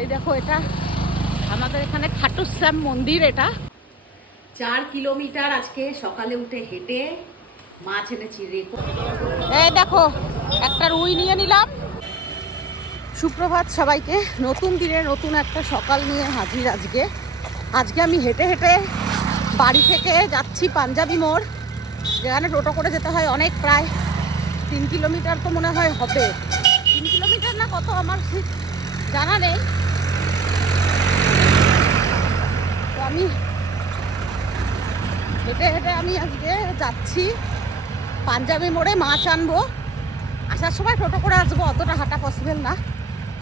এই দেখো এটা। আমাদের এখানে খাটুশ্যাম মন্দির এটা। চার কিলোমিটার আজকে সকালে উঠে হেঁটে মাছ এনেছি এই দেখো একটা রুই নিয়ে নিলাম। সুপ্রভাত সবাইকে নতুন দিনে নতুন একটা সকাল নিয়ে হাজির আজকে। আজকে আমি হেঁটে হেঁটে বাড়ি থেকে যাচ্ছি পাঞ্জাবি মোড়। যেখানে টোটো করে যেতে হয় অনেক প্রায়। তিন কিলোমিটার তো মনে হয় হবে। তিন কিলোমিটার না কত আমার ঠিক জানা নেই তো আমি। হেঁটে হেঁটে আমি আজকে যাচ্ছি। পাঞ্জাবি মোড়ে মাছ আনব। আসার সময় টোটো করে আসব, অতটা হাঁটা পসিবল না।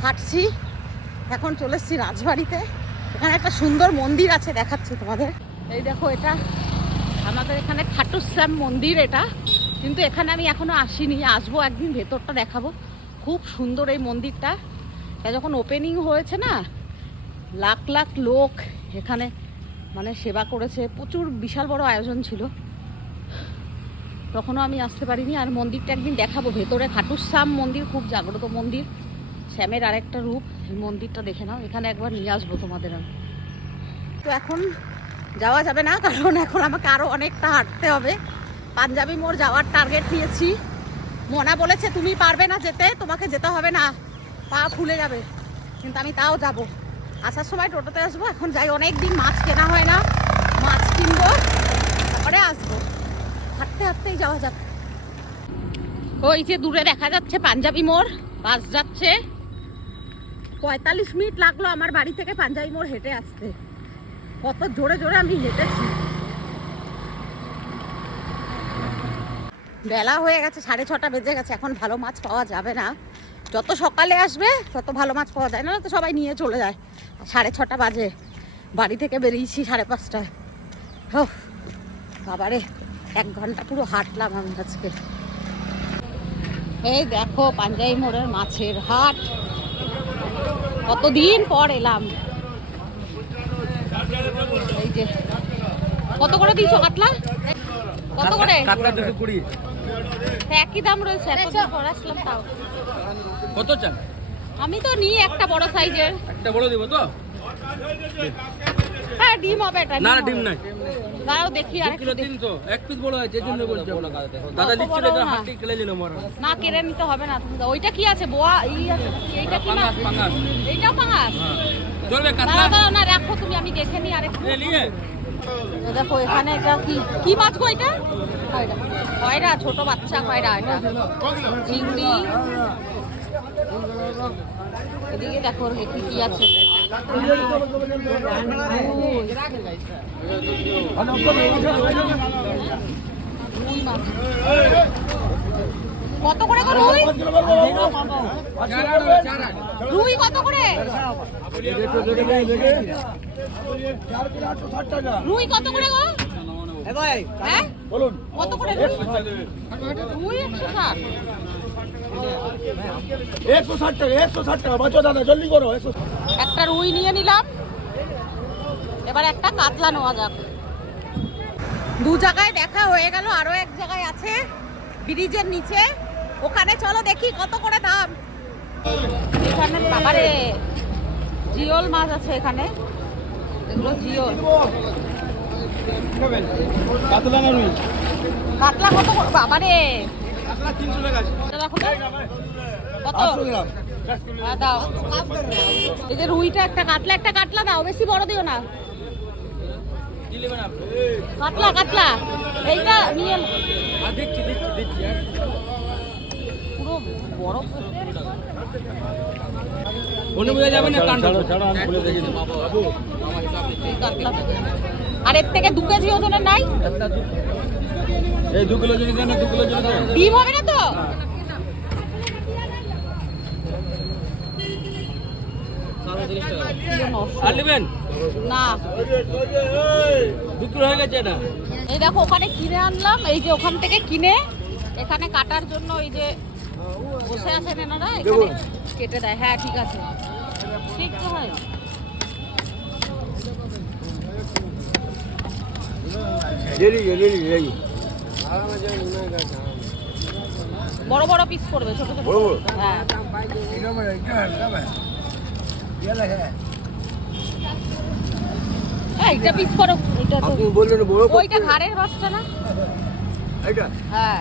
হাঁটছি। এখন চলে এসেছি রাজবাড়িতে। এখানে একটা সুন্দর মন্দির আছে, দেখাচ্ছি তোমাদের। এই দেখো এটা। আমাদের এখানে খাটুশ্যাম মন্দির এটা। কিন্তু এখানে আমি এখনও আসিনি। আসব একদিন, ভেতরটা দেখাবো। খুব সুন্দর এই মন্দিরটা। এটা যখন ওপেনিং হয়েছে না, লাখ লাখ লোক এখানে মানে সেবা করেছে, প্রচুর বিশাল বড় আয়োজন ছিল। তখনও আমি আসতে পারিনি, আর মন্দিরটা একদিন দেখাবো, ভেতরে খাটুশ্যাম মন্দির, খুব জাগ্রত মন্দির। শ্যামের আরেকটা রূপ, এই মন্দিরটা দেখে নাও, এখানে একবার নিয়ে আসব তোমাদের আমি। তো এখন যাওয়া যাবে না, কারণ এখন আমাকে আরও অনেকটা হাঁটতে হবে। পাঞ্জাবি মোড় যাওয়ার টার্গেট নিয়েছি। মনা বলেছে, তুমি পারবে না যেতে, তোমাকে যেতে হবে না, পা ফুলে যাবে, কিন্তু আমি তাও যাব। আসার সময় টোটোতে আসব, এখন যাই অনেক দিন মাছ কেনা হয় না। মাছ কিনবো, তারপরে আসব। হাঁটতে হাঁটতেই যাওয়া যাবে ওই যে দূরে দেখা যাচ্ছে পাঞ্জাবি মোড়, বাস যাচ্ছে। পঁয়তাল্লিশ মিনিট লাগল আমার বাড়ি থেকে পাঞ্জাবি মোড় হেঁটে আসতে। কত জোরে জোরে আমি হেঁটেছি। বেলা হয়ে গেছে, সাড়ে ছটা বেজে গেছে, এখন ভালো মাছ পাওয়া যাবে না। যত সকালে আসবে তত ভালো মাছ পাওয়া যায়। না তো সবাই নিয়ে চলে যায়। সাড়ে ছটা বাজে। বাড়ি থেকে বেরিয়েছি সাড়ে পাঁচটায়। হো বাবারে এক ঘণ্টা পুরো হাঁটলাম আমি আজকে। এই দেখো পাঞ্জাবি মোড়ের মাছের হাট। কতদিন পর এলাম। এই যে কত করে দিয়েছ কাতলা? কত করে? কাতলা একই দাম রয়েছে এতদিন পর আসলাম তাও। কত চান? আমি তো নিই একটা বড় সাইজের। একটা বড় দিব তো? হ্যাঁ ডিম হবে এটা না না ডিম নাই। দাঁড়াও দেখি আর কিলো এক পিস বড় আছে এই জন্য বলছি দাদা না। হাঁটি কেলে নিল মরা। না কেড়ে নিতে হবে না ওইটা কি আছে? বোয়া ই আছে এইটা কি না? পাঙ্গাস পাঙ্গাস এইটাও পাঙাশ? হ্যাঁ। চলবে কাতলা দাঁড়াও না রাখো তুমি আমি দেখে এ নিয়ে। দেখো এখানে এটা কি কি মাছ গো এটা? কয়রা ছোট বাচ্চা কয়রা এটা। চিংড়ি। এদিকে দেখো কি কি আছে। কত করে গো রুই? রুই কত করে? রুই কত করে গো? হ্যাঁ? বলুন। কত করে রুই? রুই একশো ষাট। একশো ষাট টাকা একশো ষাট টাকা। বাঁচো দাদা জলদি করো একশো একটা রুই নিয়ে নিলাম। এবার একটা কাতলা নেওয়া যাক। দু জায়গায় দেখা হয়ে গেল আরও এক জায়গায় আছে ব্রিজের নিচে। ওখানে চলো দেখি কত করে দাম। এখানে বাবারে জিওল মাছ আছে এখানে। এগুলো জিওল। কাতলা কাতলা কত করে? বাবারে এই যে রুইটা একটা কাতলা একটা কাতলা দাও বেশি বড় দিও না। কাতলা কাতলা। এইটা নিয়ে। পুরো বড় বোঝা যাবে না কাণ্ড আর এর থেকে দু কেজি ওজনের নাই? এই দু কিলো যদি দেন দু কিলো যদি দেন। ডিম হবে না তো? আর নেবেন? না। কিলো হয়ে গেছে এটা এই দেখো ওখানে কিনে আনলাম এই যে ওখান থেকে কিনে এখানে কাটার জন্য এই যে বসে আছেন এনারা এখানে কেটে দেয়। হ্যাঁ ঠিক আছে। ঠিক তো হয়। দেরি দেরি দেরি বড় বড় পিস করবে ছোট ছোট হ্যাঁ। এইটা পিস করো এটা তো বললেন বড় ওইটা ঘাড়ের না? এটা হ্যাঁ।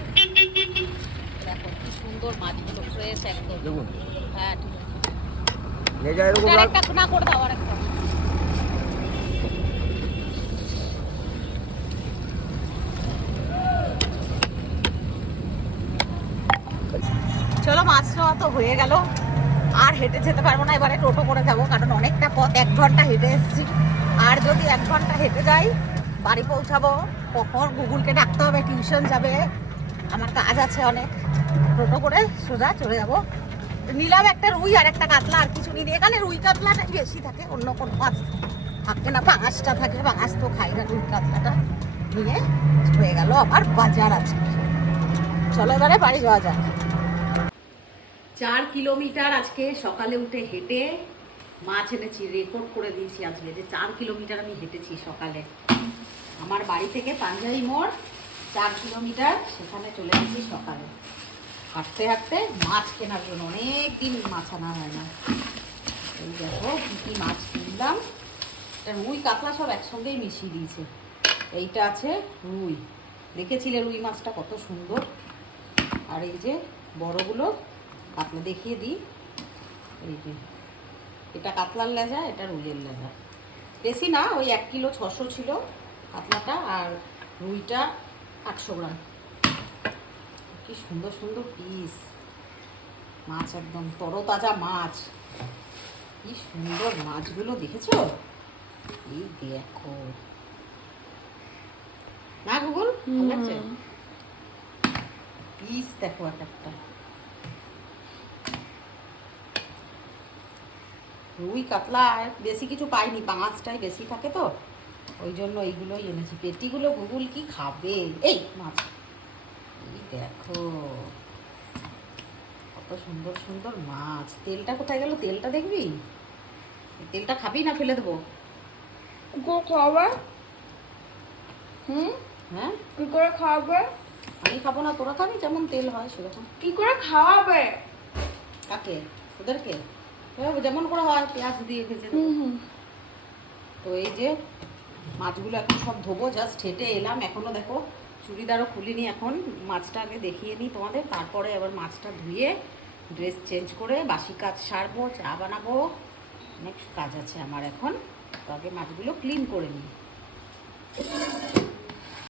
সুন্দর মাছগুলো ফ্রেশ একদম। দেখুন। হ্যাঁ চলো মাছ নেওয়া তো হয়ে গেল। আর হেঁটে যেতে পারব না এবারে টোটো করে যাব কারণ অনেকটা পথ এক ঘণ্টা হেঁটে এসেছি। আর যদি এক ঘণ্টা হেঁটে যাই বাড়ি পৌঁছাবো কখন গুগুলকে ডাকতে হবে টিউশন যাবে আমার কাজ আছে অনেক। টোটো করে সোজা চলে যাব। নিলাম একটা রুই আর একটা কাতলা, আর কিছু নিয়ে এখানে রুই কাতলাটাই বেশি থাকে, অন্য কোনো মাছ থাকে না। পাঙাশটা থাকে পাঙাশ তো খাই না রুই কাতলাটা নিয়ে। হয়ে গেল আবার বাজার আছে চলো এবারে বাড়ি যাওয়া যাক। চার কিলোমিটার আজকে সকালে উঠে হেঁটে মাছ এনেছি রেকর্ড করে দিয়েছি আজকে যে চার কিলোমিটার আমি হেঁটেছি সকালে। আমার বাড়ি থেকে পাঞ্জাবি মোড় চার কিলোমিটার, সেখানে চলে গেছি সকালে। হাঁটতে হাঁটতে মাছ কেনার জন্য অনেক দিন মাছ আনা হয় না। এই দেখো, কী কী মাছ কিনলাম। রুই, কাতলা সব একসঙ্গেই মিশিয়ে দিয়েছে। এইটা আছে রুই। দেখেছিলে রুই মাছটা কত সুন্দর? আর এই যে বড়গুলো, কাতলা দেখিয়ে দিই। এই যে, এটা কাতলার লেজা, এটা রুইয়ের লেজা। বেশি না, ওই এক কিলো ছশো ছিল কাতলাটা, আর রুইটা আটশো গ্রাম। কি সুন্দর সুন্দর পিস মাছ একদম তরতাজা মাছ। কি সুন্দর মাছগুলো দেখেছ? এই দেখো। না গুগল পিস দেখো এক একটা। রুই কাতলা বেশি কিছু পাইনি পাঁচটাই বেশি থাকে তো। ওই জন্য এইগুলোই এনেছি। পেটিগুলো গুগল কি খাবে? এই মাছ। এই দেখো কত সুন্দর সুন্দর মাছ। তেলটা কোথায় গেল? তেলটা দেখবি? তেলটা খাবি না ফেলে দেবো? গো খাওয়াবে? হুম? হ্যাঁ? কি করে খাওয়াবে? আমি খাব না তোরা খাবি? যেমন তেল হয় সেরকম। কি করে খাওয়াবে? কাকে? ওদেরকে? যেমন করে হয় পেঁয়াজ দিয়ে ভেজে তো এই যে মাছগুলো এখন সব ধোবো জাস্ট হেঁটে এলাম। এখনও দেখো চুড়িদারও খুলিনি এখন। মাছটা আগে দেখিয়ে নিই তোমাদের। তারপরে আবার মাছটা ধুয়ে ড্রেস চেঞ্জ করে বাসি কাজ সারবো, চা বানাবো। অনেক কাজ আছে আমার এখন। তো আগে মাছগুলো ক্লিন করে নিই।